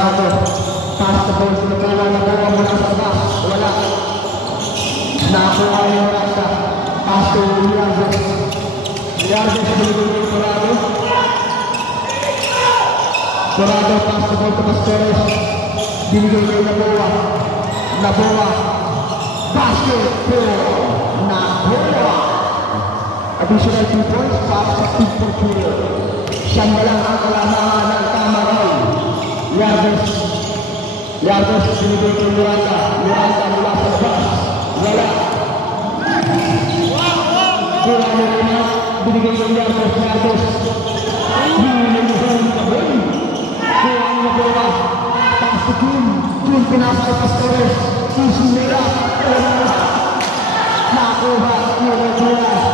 Dorado. Pass the ball to Bola. Nakuha mula sa baba. Wala. Nakuha yung Rasa. Pass to Liardes. Liardes binigay kay Dorado. Dorado pass the ball to Pastores. Binigay kay Naboa. Naboa. Basket for Naboa. Additional 2 points para sa Steve Portugal. Siyang walang ang kalamangan ng Tamaray. Liardes binigay kay Miranda. Miranda mula sa labas. Wala. Kuha mo na. Binigay kay Liardes. Binigay kay Liardes. Kuha mo na bola. Pass to Jun. Jun pinasa kay Pastores. Susunira. Nakuha.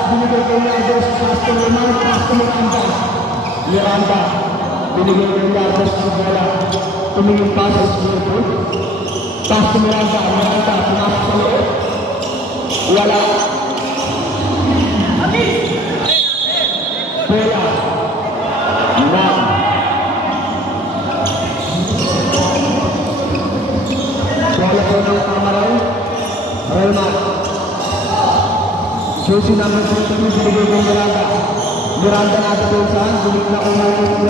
Binigay kay Liardes. Pass to Lemar. Pass to Miranda. Binigay kay Liardes sa bola. Tumingin pa sa Singapore. Pass to Miranda. Miranda. Pinasa sa loob. Wala. Bola. Nam. Bola po ng Tamaray. Relman. Jersey number 20. Binigay kay Miranda. Miranda na ito doon saan. Binigay na umay ng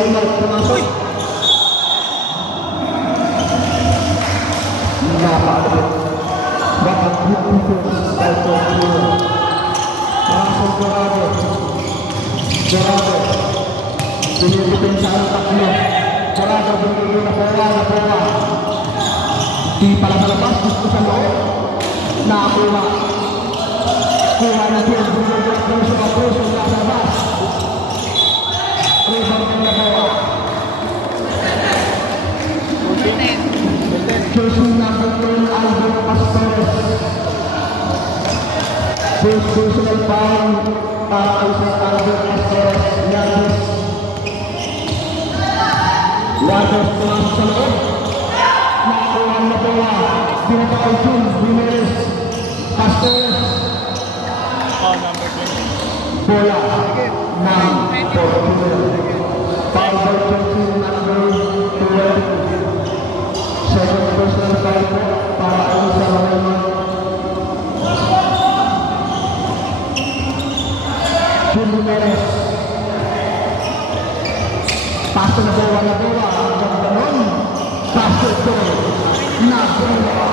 Relman. Pumasok. Napakabit. Dapat dito sa ito. Pasok Dorado. Dorado. Binibigyan sa ang taklo. Dorado binibigyan na Bola. Di pala malabas. Gusto sa loob. Nakakuha. Kuha na din. Binibigyan sa approach. Wala sa labas. Rebound ng Naboa. Jersey number 10, Albert Pastores. First personal foul para kay Sir Albert Pastores. Liardes pumasok sa loob. Nakuha na bola. Binata kay Jun. Jimenez. Pastores. Bola. Ng Portugal. Foul by Jersey number 12. Second personal foul para kay Sir Relman. Jun Jimenez. Pass na bola. Ganda nun. Basket ko. Naboa.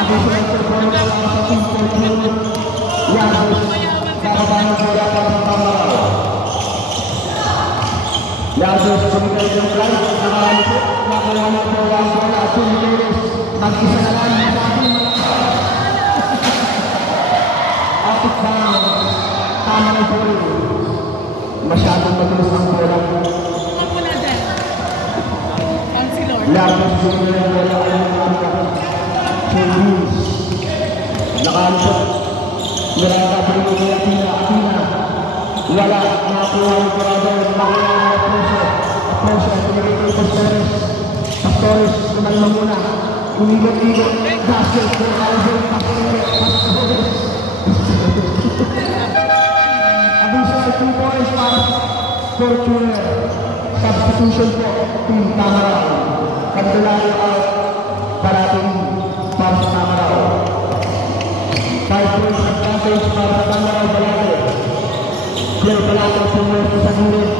Additional 2 points para sa Team Portugal. Liardes. Bababa ng bola para sa Tamaray. Liardes bumigay ng flight. Nakalito. Nakuha ng bola ang bola. Jun Jimenez. Mag-isa na lang. Apit ba? Tama ng bola. Masyadong matulis ang bola. Liardes bumigay ng bola. Chinese. Nakalito. Miranda binigay kay Atina. Wala. Nakakuha ng Dorado. Nakuha ng Approach. Binigay kay Pastores. Pastores naman muna. Umigot-igot. Basket for Albert Pastores. Additional 2 points para Fortuna. Substitution po. Team Tamaray. Candelario out. Parating para sa Tamaray. 5 points advantage para sa Tamaray. Balado. Play Balado sa gilid.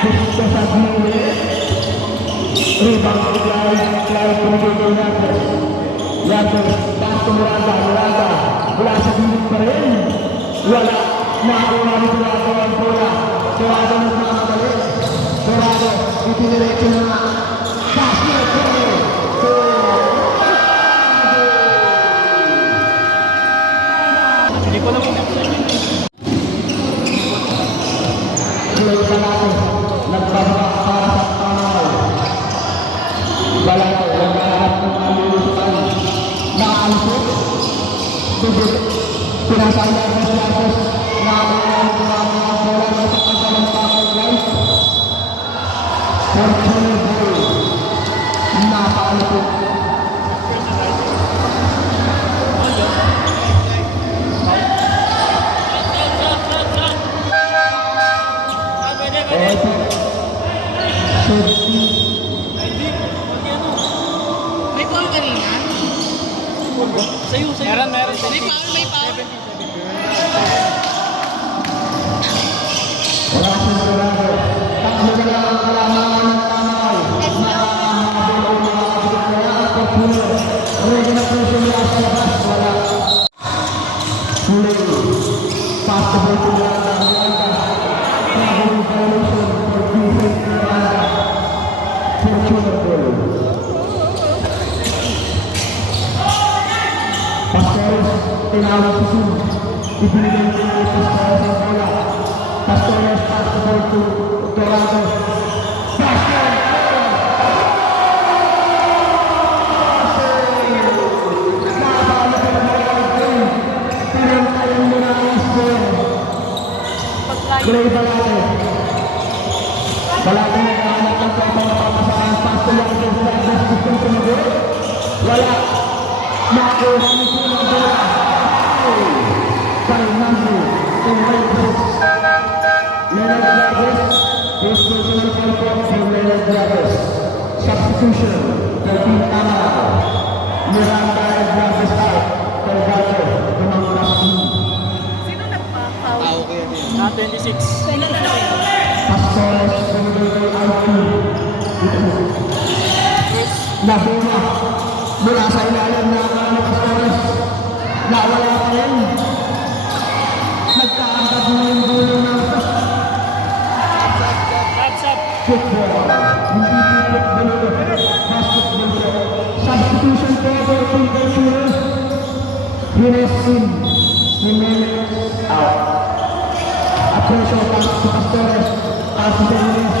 Gusto sa gilid. Rebound to Clive binigay kay Liardes. Pass to Miranda. Wala sa gilid pa rin. Wala. Nakakuha ni Dorado ang bola. Dorado nagmamadali. Dorado itiniretso na. Basket ko. Hindi ko na muna. Play Balado. Nagbaba para sa Tamaray. Balado. Naghahanap ng alulusukan. Nakaalusot. Pinasanda ng Liardes. Nakakuha ng bola sa pagkalang Tamaray. Fortuna ball. Sa'yo. Meron. May foul. Wala siyang sigurado. Takbo na lang ang kalamangan ng Tamaraw. Nakahabol o makakabot kaya ang Fortuner. Ready na po siya mula sa labas. Wala. Huli. Pass the ball to Miranda. Traveling violation for defense Miranda. Fortuner goal. Pastores, tinawag si Sun. Ibinigay niya ni Pastores ang bola. Pastores pass the ball to Dorado. Pastores! Nakabalo ka na mga game. Pinantayan mo na ang score. Gray Balate. Balate naghahanap ng kapang mapapasakan. Pass to Locke. Best system to mag wala. Nakuha ni Sun ang bola. Fernando Enriquez. Leonard Graves. This personal foul from Leonard Graves. Substitution for Team Tamaraw. Miranda and Graves out. Delgado. Tumangkas. Sino nagpa-foul? 26. Pastores. Pumidol out. Nabuma. Mula sa ilalim na ang Pastores. Nawala pa rin. Nagkaangkat mo yung dulo ng football. Hindi football. Basketball po. Substitution po for Team Fortuner. Jimenez out. Appression pass to Pastores. Pass to Jimenez.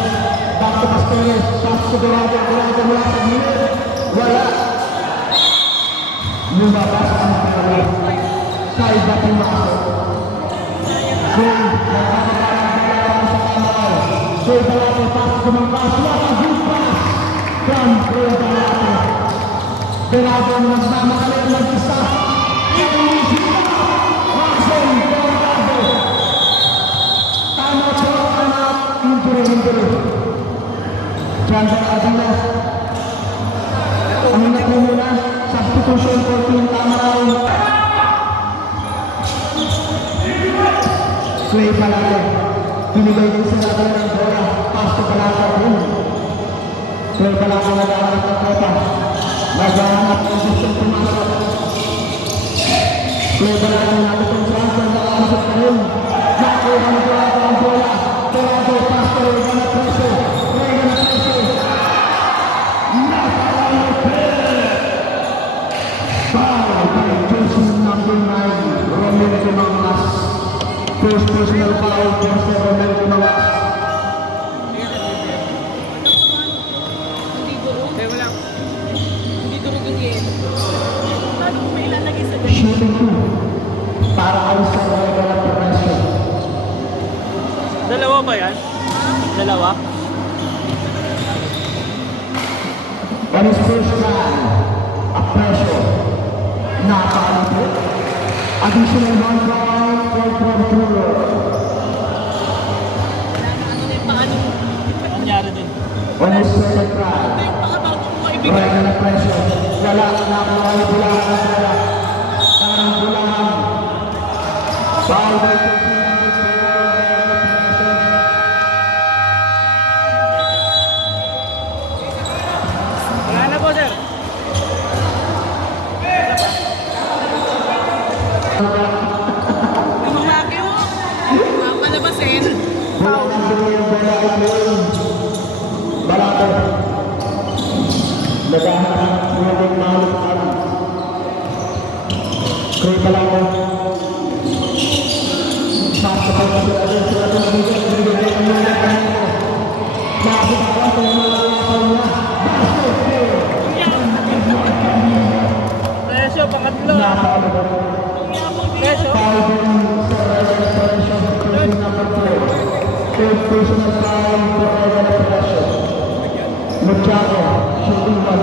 Back to Pastores. Pass to Dorado. Dorado mula sa Jimenez. Wala. Lumabas ang pala. Sa iba pumasok. Goal. Nakakaparang sa Tamaraw. Goal Balate. Pass to Mangkas. What a good pass from Goal Balate. Dorado nagmamakalit mag-isa. Russell Dorado. Tama po ang injury. Chandler Adilas. Ang nakumula. Substitution for Team Tamaraw. Clay Balate. Binigay din sa laban ng bola. Pass to Balate. Clay Balate naghahanap ng kota. Naghahanap ng system pumasok. Clay Balate nakitong transfer na kausap ka rin. Nakuha ng Dorado ang bola. Dorado pass to Regan at Preso. Foul by jersey number 9, Romel Tumangas. First personal foul against Romel Tumangas. Hindi durog yung game. Paano kung may ilalagay sa ganyan? Shooting 2 para alis sa Regan at Preso. Dalawa ba yan? Dalawa? On his first try, a pressure. Nakakalipo. Additional 1 point for Fortuner. Paano? Nangyari din. On his second try, Ito yung pakabago mo ibigay. Regan at Preso. Wala nakuha ni Bulahan ang bola. Parang Bulahan. Foul by jersey number 4, Regan at Preso. Wala na po, sir. Yung mga laki mo. Papalabasin. Foul ang dulo yung bola ay Clay. Balate. Naghahanap ng huling mahalupan. Clay Balate. Sasapal na sila din sila ng binigay ang mga kanino. Nakasipakon sa mga nakasaw niya. Basket player. Presyo, pangatlo. Napakalaban. Presyo. Foul din sa Regan Operation. Jersey number 4. Third personal foul for Regan Operation. Machado, shooting 1.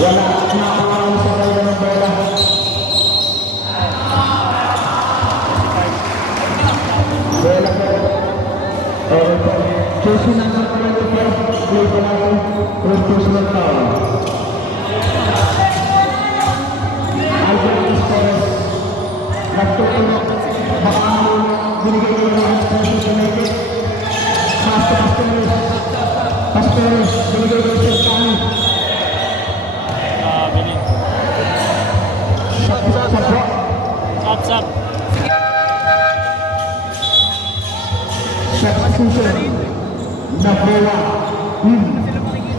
Wala nakuha sa kanya ng bola. Bola po. Okay po. Jersey number 25. Play po natin. First personal foul. Naboa.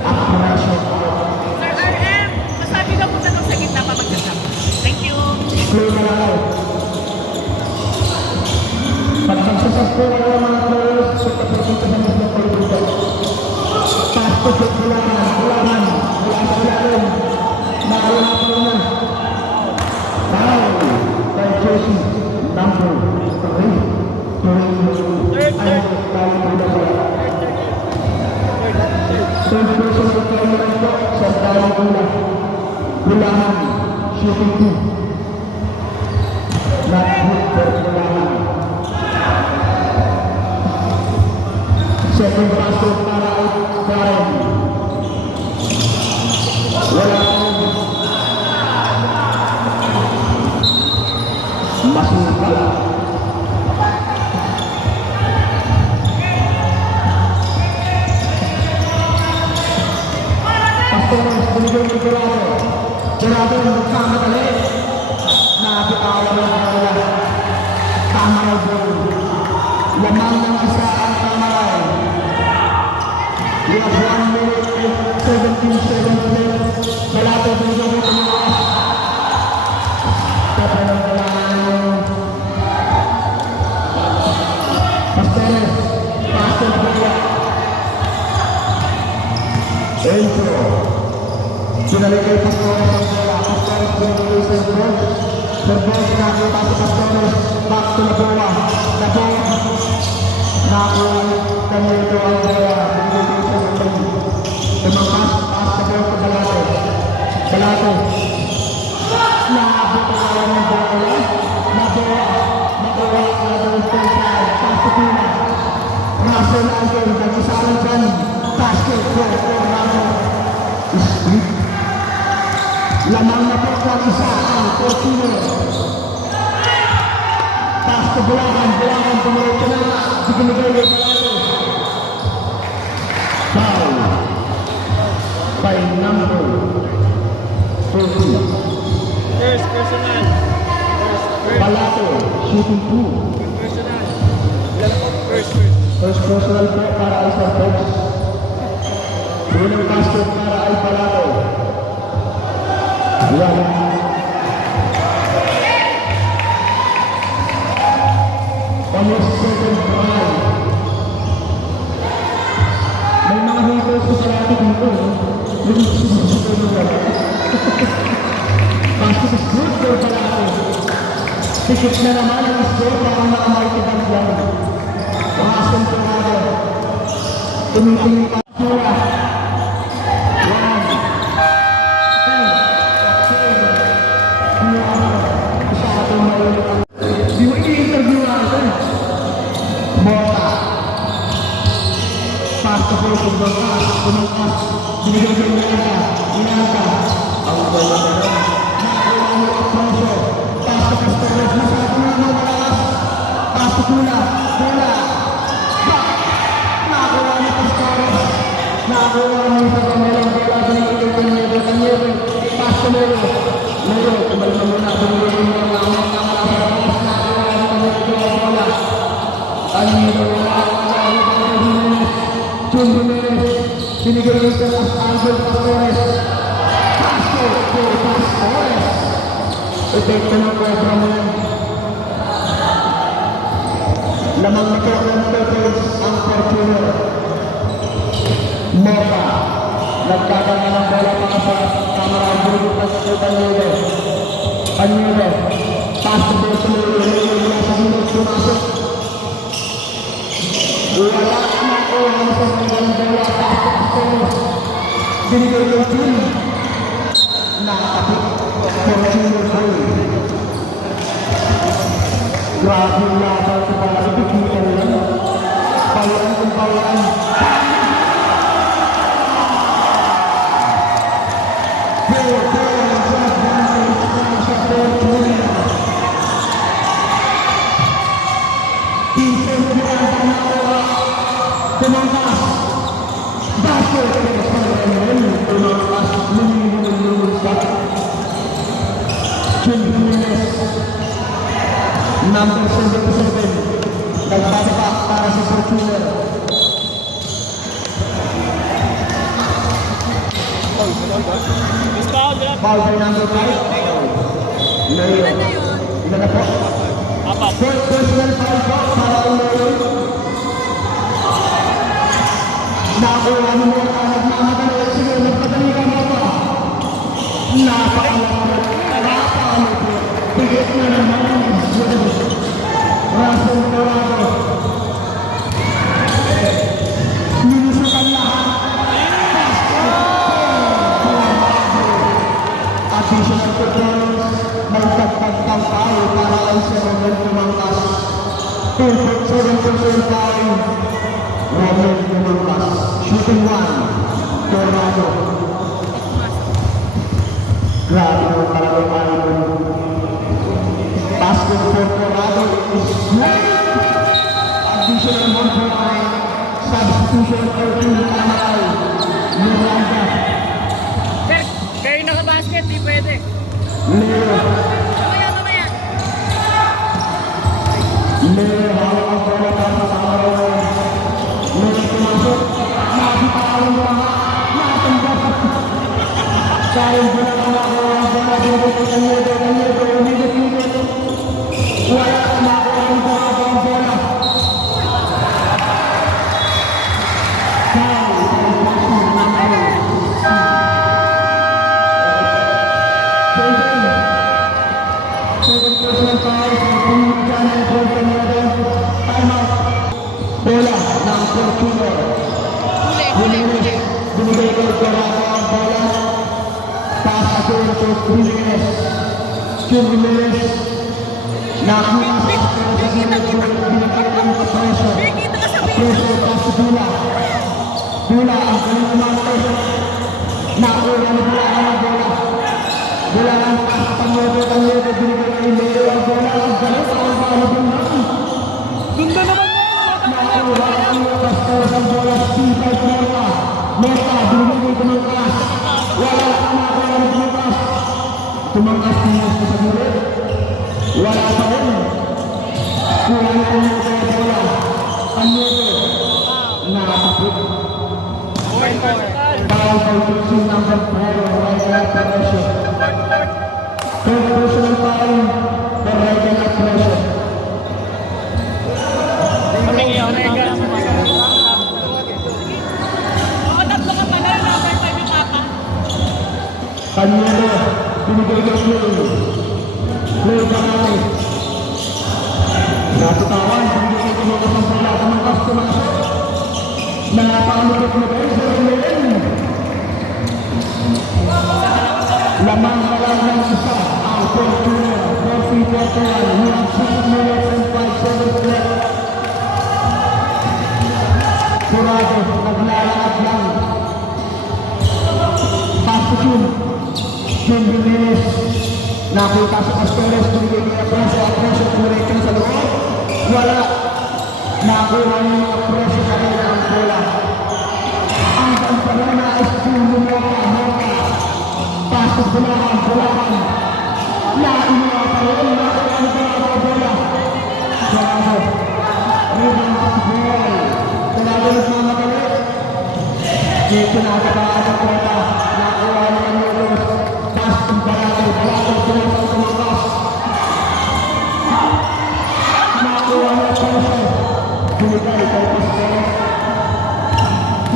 Operation out. Sir RM, masabi na punta doon sa gitna pa magkasap. Thank you. Play na lang ako. Pagsagsasas po ang mga players sa kapatid ng mga pagkakas. Tapos at kulaman, mula sa ilalim. Nakuha po na. Foul by Josie, number 3. Ay, tayo po na pala. Third person sa kailangan po sa tayo po na. Kulaman, shooting 2. Not good for kulaman. Second basket para out Karen. Wala akong masukal. Pastores, binigyan ni Gerardo. Gerardo magkamadali. Nabitawan ng kawala. Tamaray ball. Lamang ng isa ang tamaray. We have 1 minute and 17 seconds left. Malato binigyan ni Gerardo. Kapag ng Pastores, Pastor Boya. Entro. Sinalik kay Pastores ang bola. Pastores binigay sa Bros. Sir Bros nakita si Pastores. Back to the bola. The ball. Nakuha kanya ito ang bola. Binigay sa Bros. Tumangkas. Pass the ball to Balate. Balate. Naabot ang bola ng bola. Nakuha. Nakuha. Nakuha. Pass to Pina. Russell Alger. Nag-isalan dyan. Basket. Goal. Split. Lamang na po ang isa ang Fortino. Pass to Bulangan pumulit na. Siginigay ay foul by number 40. First personal. Balato, shooting 2. Personal. First. First personal po para ay Sir Fox. Unang basket para ay Balato. Yan. Almost second drive. May mga haters ko sa atin dito. Yung sumusunod na wala. Basket is good for Balato. Tikit na naman ang score para ang nakamarketang yan. Pangasan ko nga doon. Tumitingin pa sura. Di mo i-interview natin. Bota. Pass to person, Bota. Tumangkas. Binigyan niya. Inaka. Ang bola na rin. Nakakuha mo ang proso. Pass to Pastores. Masabi na mo malakas. Pass to Kula. Kula. Back. Nakakuha ni Pastores. Nakakuha ni sa kamelang bola. Binigyan niya. Pass to Melo. Melo. Kumalma mo na. Binigyan niya. Binigay ito ang Angel Pastores. Pasok po Pastores. Epekto ng kobra mo yan. Lamang nito ng Peppers ang Fortuner. Mota. Nagkakana ng bola para sa kamara. Bulu pa sa Panyero. Panyero. Pasok po sa Panyero. Wala sa minut. Pumasok. Wala na ko ang sa mga bola. Binigay yung team. Nakakapit. Fortuner goal. Grabe yung laban sa para sa bigitan lang. Pawalan kung pawalan. Tumangkas. Basket. Tumangkas. Lumimunod-lumulsak. Jimenez. Number 77. Nagbaback para sa Fortuner. Miss Paul, grab. Foul by number 5. Leo. Ilan na yun? Ilan na po? Apat. First personal foul po para kay Leo. Nakuha mo mo ang nagmamadali. Sige, nagpadali ka mo pa. Napakalamot. Napakalamot. Tigit na naman. Russell Dorado. Minusukan lahat. Additional controls. Nagtagtag ng foul para kay Sir Romel Tumangkas. 2.7% foul. Romel Tumangkas. Shooting 1. Dorado. Grabe naman talagang ano. Basket for Dorado is good. Additional 1.9. Substitution 13 Kamakay. Miranda. Sir, kayo naka-basket, di pwede. Leo. Mamaya. Leo, hawak ang bola para sa araw. Leo pumasok. Nakipakalang mga. Natanggap. Sayang bola ang makuha ang bola. Umigit. Wala ang makuha ang bola. Bola ng Fortuner. Jimenez. Binigay ko Dorado ang bola. Pass again to Jimenez. Jimenez. Nakita sa gilid. Binigay ko ng preso. Bigit ka sa Preso pass to Dula. Dula ang galing naman preso. Nakuha ni Dula ang bola. Dula ang pass. Tangyado. Binigay kay Leo ang bola. Ang galing ang bola. Ganda naman mo! Nakuha ang pastor ang bola. Steve Mota. Mota. Binigay ko ng pass. Wala ang makuha ng pass. Tumangkas niya sa gilid. Wala pa rin. Kulang ang bola. Ang nakapit. Foul by fixing number 4, Raiden Perez. Third personal foul for Raiden Perez. Ako tatlo ka pala. Number 5 yung papa. Kanyero, binigay ko Clay. Clay Barale. Nasutawan, binigay ko mga bola. Tumangkas. Napakalikot na guys. Lamang lang ng isa. Ang Fortuner. 40-41. We have 6 minutes and 5 seconds left. Dorado, naglalakad lang. Pasok Jimenez. Nakita sa Pastores. Binigay niya preso. Kurekin sa loob. Wala. Nakuha niya preso sa kanya ang bola. Ang Pamparana is Mota. Pasok bulahan. Nainuwa pa rin. Nakuha niya ang bola. Dorado. Moving up the ball. Dorado nagmamadali. Dito nakakabaan ang bola. Nakuha niya ang bola. Pasok Barale. Tumakas. Nakuha niya ang bola. Binigay kay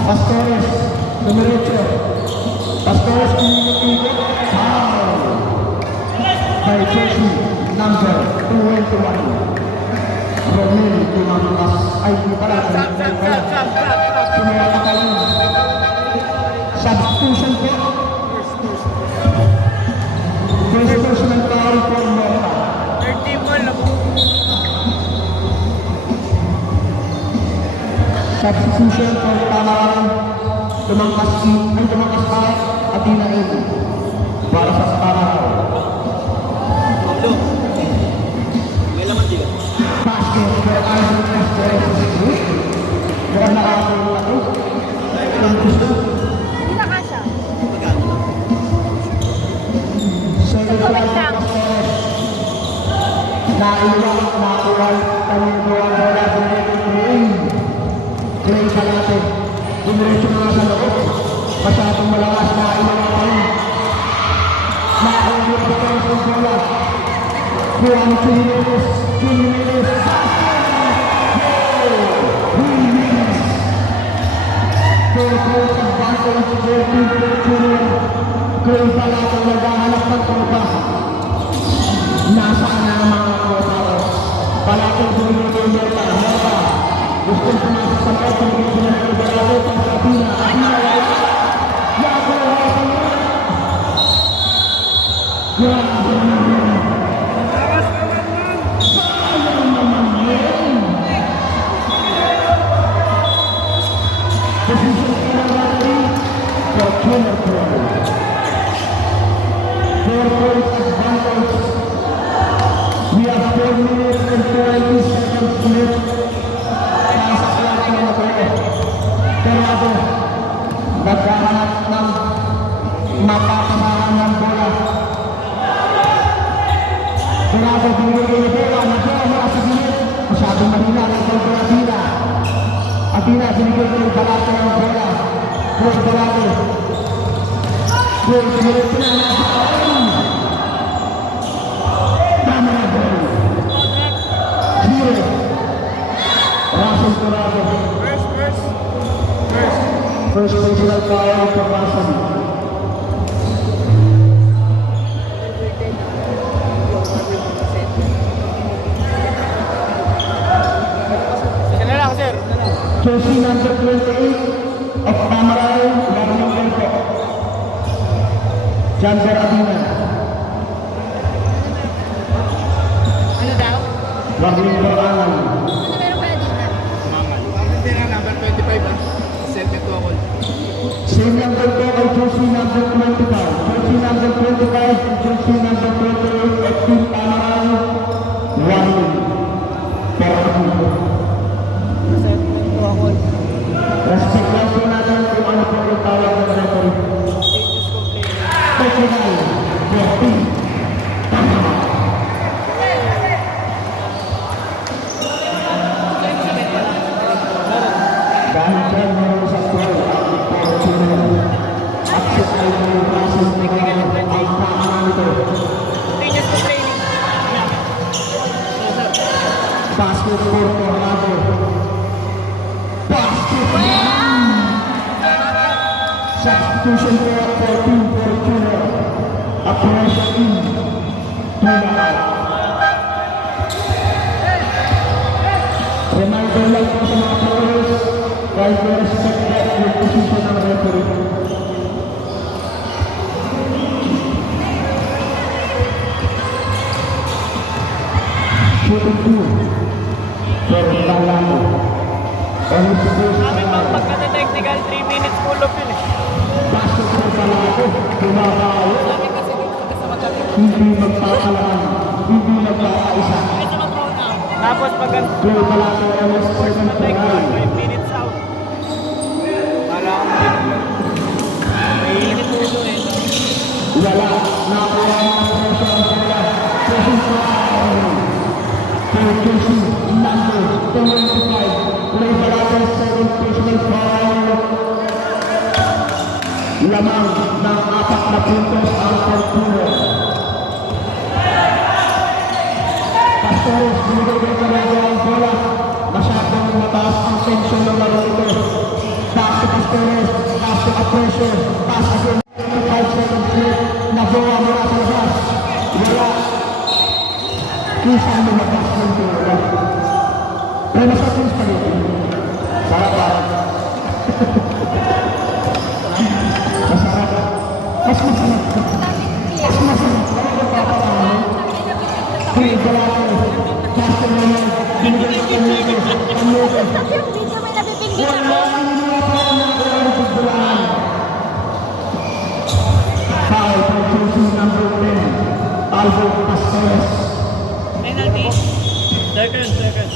Pastores. Numerocho. Pastores pinipigil. Foul. By jersey number 21. Romel Tumangkas. Ay, hindi pala. Sumaya ka lang. Substitution po. First personal foul for Mota. 30 ball na po. Substitution for Tamaran. Tumangkas pa. Atina A. Para sa Sparrow. Basket for Isaac Estes. Mukhang nakakaroon na ito. Kung gusto. Hindi na kasha. Second round for Pastores. Naiwan, nakuwal. Kanina bola. Clay Balate. Dumiretso na nga sa loob. Masyadong malakas. madalas na inawapan. Nakaulit pa kayo sa bola. Juan Jimenez. Purpose advantage for Team Fortuna. Kung pala kung naghahanap ng tropa, nasaan na ang mga tropa ko? Palakong dulo-dulo Mera. Gustong pumasok sa loob, hindi pinag-albarado pang Athena. Athena wala. Yago wala. Grabe naman. Sayang naman yun. Position Canavati for Killer Pro. 4 points advantage. We have 4 minutes and 20 seconds left. Nasa klase na tayo. Terado, naghahanap ng mapapamahan ng bola. Terado, binigay ng bola. Nagawa mula sa gilid. Masyadong mahina. Nagkaw ko Athena. Athena, binigay ko ng balata ng bola. Boy, balata. Boy, binigay ko na nasa akin. Tama na boy. Zero. Russell Terado. First personal foul for Russell. Sige na lang, sir. Jersey number 28 of Tamaral, Warning Belko. Janber Athena. Ano daw? Warning Belko. Ano meron kaya dito? Same number 2 of Jersey number 25. Jersey number 25 and Jersey number 28 of Team Tamaral, Warning Belko. Respect lang po natin kung ano po yung tawag ng referee. Technical, 14. Dahil dyan meron sa goal ang Fortuna. At si Alvin Russell Negaro ang paangan nito. Continuous complaining. Basket for Tornado. Basket! Substitution for Team Fortuna. A pressure in. Tuna. Reminder lang po sa mga players, while we respect that yung position ng referee. Shooting 2 for Talano. On his first Sabi mo, time. pagka-technical, 3 minutes full of yun eh. Basket for Talano. Kumakaw. Sabi kasi dito sa magabi. Hindi magpapalaman. Hindi magpakaisa. Kasi mag-throw na. Tapos pag Play Talano on his second take try. 5 minutes out. Wala akong mainit ulo eh. Wala. Nakuha ng pressure ang bola. Pressing foul. Jersey number 25. Play Talano second personal foul. Lamang ng 4 na puntos ang Fortuna. Pastores, binigay ng Tornado ang bola. Masyadong mataas ang tension ng laro ito. Pass to Pastores, pass to pressure, pass again. 5 seconds left. Nabawa mula sa labas. Wala. Kisang lumabas ng bola. Pero nasa teams pa rin. Para. Masarap. Mas masarap. Mas masarap. Wala ka papakain. Hey, Galano. Justin Roman. Binigay ng Kamuto. Kamuto. Video may nabibinggit ako. Wala ang iniwasan ng Galano Pagbulaan. Foul for Jersey number 10. Alvo Pastores. Penalty. Second.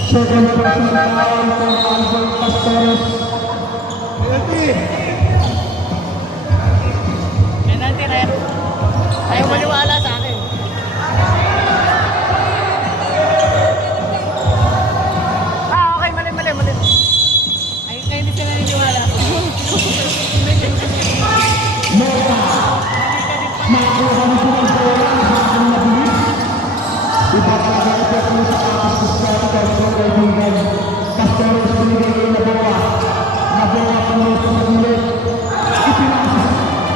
Second personal foul for Alvo Pastores. Penalty rin. Ayaw maniwala sa akin. Okay, mali. Ay, hindi sila naniniwala. More kaibigan. Castores binigay kay Naboa. Naboa pangos sa gilid. Ipinasa.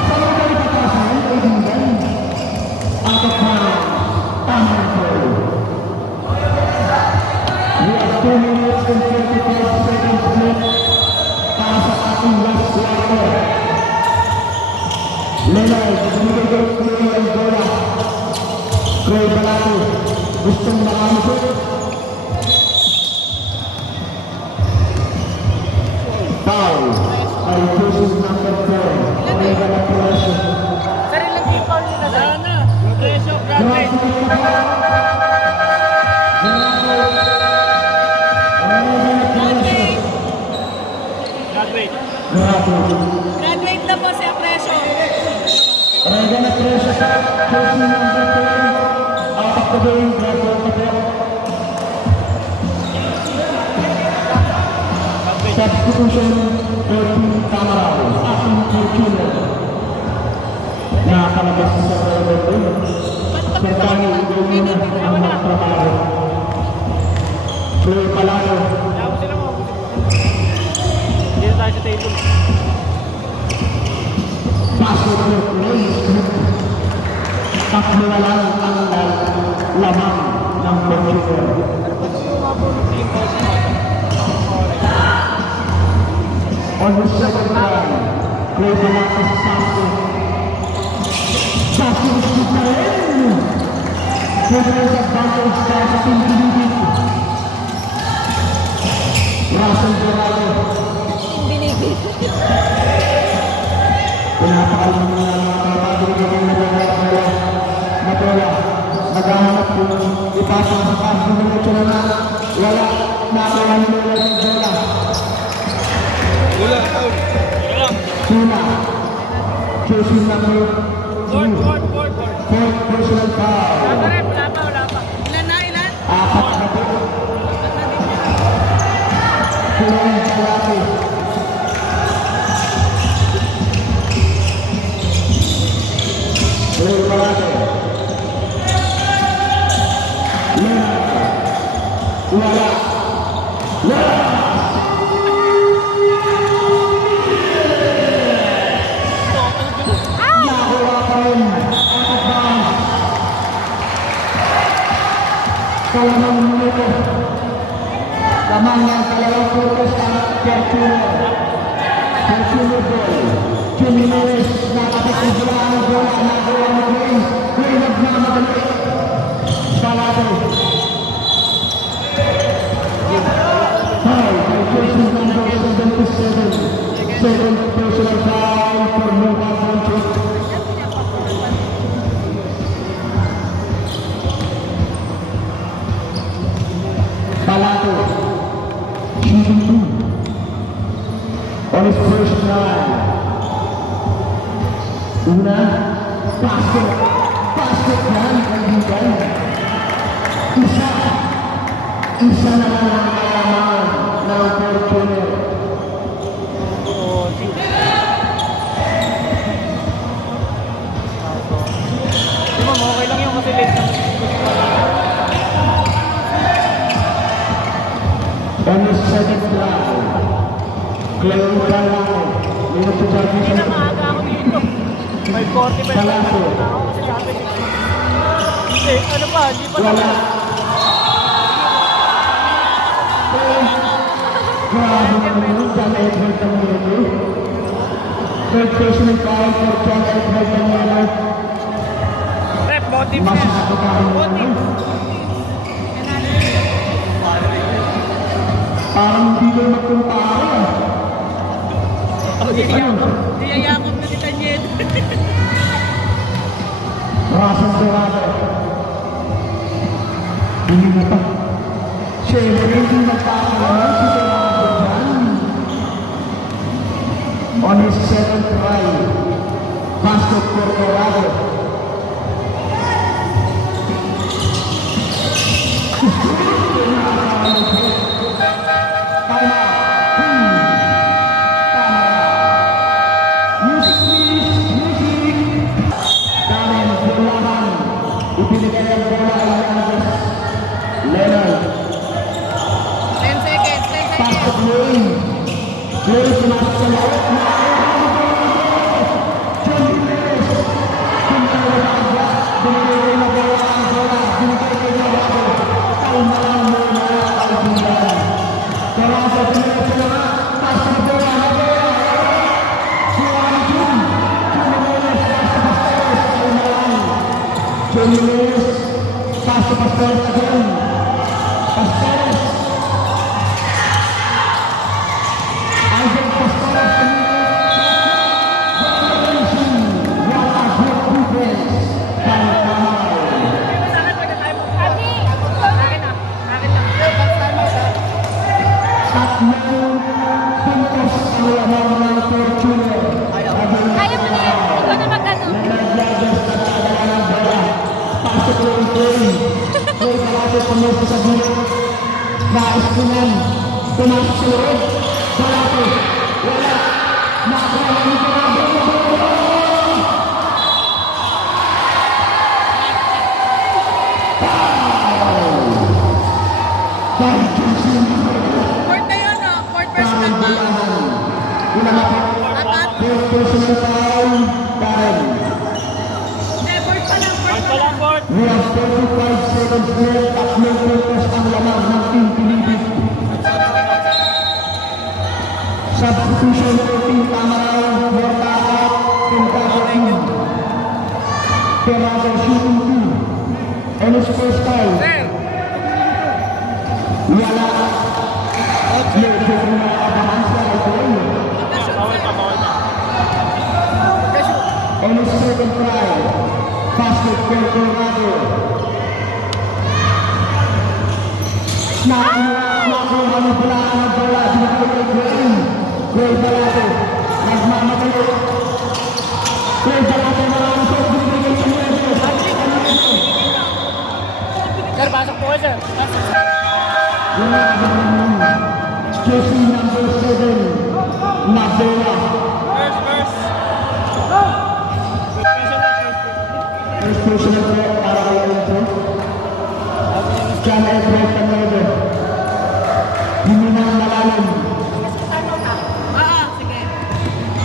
Sa mga kalipatasan, kaibigan. Out of bounds. Tamang goal. We have 2 minutes and 25 seconds left para sa ating last quarter. Leonard, binigay ko Chloe Algola. Chloe Balato, gustong makamusot. Foul ay choosing number 4. Omega La Torres. Sarilang people nila. Sana. Presyo, grabe. Graduate. Graduate na po si Apreso. Omega La Torres sa choosing number 4. Out of the game, graduate na po. Substitution 13 Tamarao, aking Fortuner. Nakakalabas sa Robert doon. Sa kanya, gawin na ang mga trabaho. Chloe Palano. Tapos sila mo. Dito tayo sa table. Pasok na Chloe. Tatlo na lang ang lamang ng Fortuner. On the second round, Chloe Palano sa Pasok. Pasok sa rin. Chloe sa Pasok sa Pintilibit. Russell Dorado. Binigay. Pinapakalam mo na mga kapagod ng nagagawa. Matola, naghahanap kung ipasa sa kaso ng natura na wala nakawan mo na ng bola. Tuna, choosing number 2. Fourth personal foul. Wala pa. Ilan na, ilan? Apat na po. Chloe Palate. Chloe Palate. Wala. Nakuha pa rin. Out of bounds. Kalamang minuto. Lamang ng kalawang purpose ang Fortuner. Fortuner ball. Jimenez nakapit ang bola ng bola. Nakuha ng Green. Green nagmamadali. Palate. Foul by jersey number 77. Second personal foul for Nova Sanchez. Palate. Shooting 2. On his first drive. Una. Basket. Basket yan, kaibigan. Isa na lang ang kalaman ng Fortuner. Di ba, okay lang yung kasi late na. On his second drive. Chloe Palano. Minute to Hindi na Jarvis. maaga ako dito. 5:40 pa. Palate. Ako kasi sabi. Hindi, ano pa, hindi pa Wala. Grabe naman yun, John Edward Danielo. Third personal foul for John Edward Danielo. Rep, motive niya. Masasakitahan mo naman. Parang hindi ko magkumpara. Diyayakap na si Daniel. Russell Dorado. Hindi na pa. Siyempre, hindi nagkakaroon si Dorado dyan. On his second try, basket for Dorado. Music please, music. Dahil bulahan, ibinigay ang bola ay Leonard. Ray pumasok sa loob. Johnny Perez. Pintala na agad. Binigay na bola ang bola. Binigay kay Navarro. Kalma lang muna, kaibigan. Karasa, pinagay sa mga. Pasa na bola. Juan Jun. Johnny Perez. Pasa Pastores again. Pastores. Isaac Pastores. What a good defense by Kamay. Saan pagkatime mo? Akin na. Akin lang. Tatlong puntos ang lamang ng Fortuner. Kaya mo na yan. Ikaw na mag-ano. Naglagas na talaga ng bola. Pasok na ang Ray. Ray malapit pumasok sa gilid. Nais ko yan. Pumasok sa loob. Malapit. Wala. Nakakuha ng bola. Dahil Jason Court na yun, oh. Court personal Parang foul. bulahan. Unang ako. At. Third personal foul. Karen. Hindi, court pa lang. Court pa lang. Court. We have 35 seconds left. Tatlong puntos ang lamang ng Team Pilipit. Substitution for Team Tamaraw. Morta out. Tentado in. Perado shooting 2. On his first time. Sir. Wala. Medyo kumakabahan siya ay tuloy. Bawal pa, bawal pa. On his second try. Basket for Colorado. Nakuha ng bola ang bola. Binigay kay Gray. Gray Balato. Nagmamadali. Gray Balato maraming shot. Binigay kay Nuevo. Sir, pasok po kayo, sir. Pasok. Jersey number 7. Nabela. First. First personal threat para kay Alonso. John Edward Tanuevo. Hindi na malalim. Oo, sige.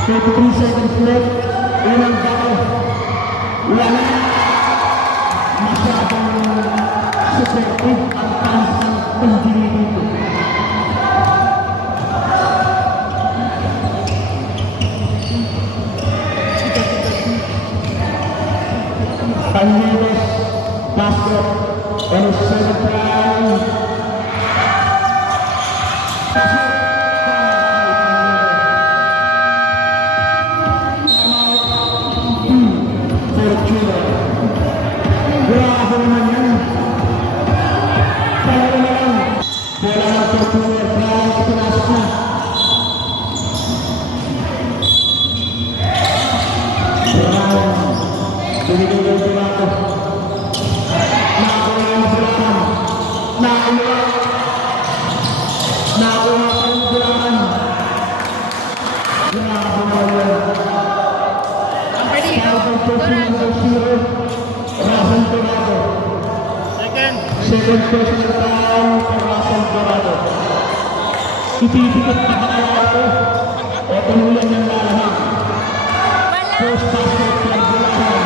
33 seconds left. Unang dako. Wala. Masyadong supportive ang fans ng Pinjili dito. Tanuevo's basket on his second try. Fortuna. Grabe naman yan. Dalawa na lang. Bola ng Fortuna. Brown, pinasok na. Brown. Binigay ng Bulato. Nakakuha ng Bulacan. Nakakuha. Nakakuha pa ng Bulacan. Grabe naman yan. Second personal foul. Russell Dorado. Second personal foul for Russell Dorado. Itipikit pa kaya ito. O tumulan ng lalamang. First basket for Bulacan.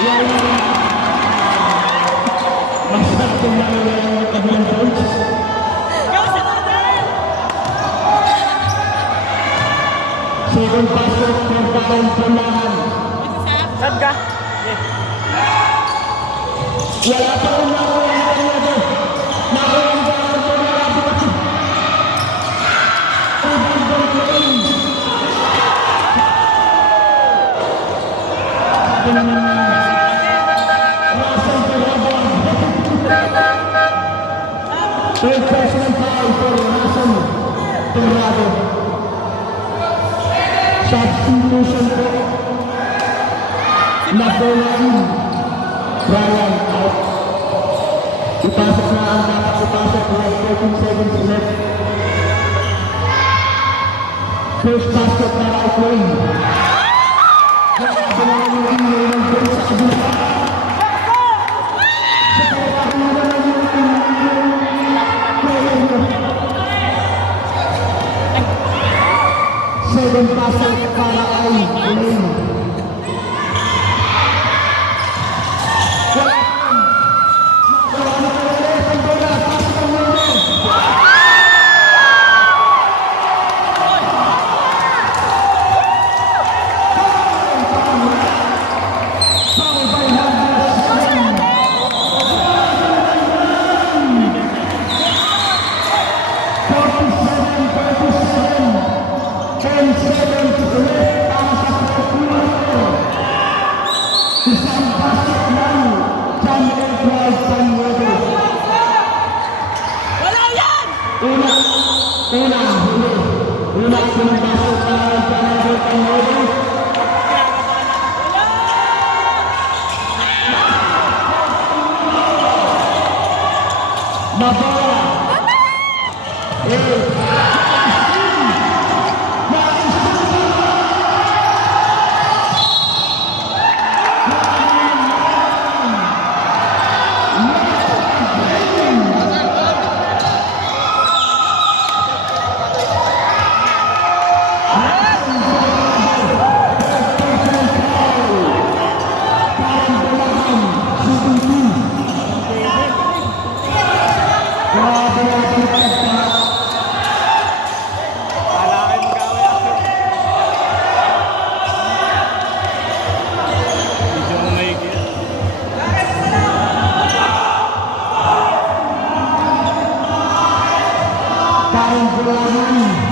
Wala na. Masakit na yung kabilang points. Second basket for Bulacan. Saan ka? Wala pa rin nakuha ng Tanuevo. Nakuha ang bola ng Tanuevo. Sabi naman niya, Russell Dorado. Third personal foul for Russell Dorado. Substitution po. Nabola in. Brian out. Ipasok na ang dapat ipasok. We have 14 seconds left. First basket na right lane. Grabe naman yung ingay ng goal sa kabila. Sa kaya naman yung ingay. second passer para kay Elaine. Wala pa. Wala na po ulit ang bola. Pasok ang bola. Foul by number 7. 10-7 to ulit para sa Portugal. Isang basket lang. John Edward Tanwodo. Wala yan! Una, huli. Una, pinabasok para John Edward Tanwodo. Nabola. Parang bulahan.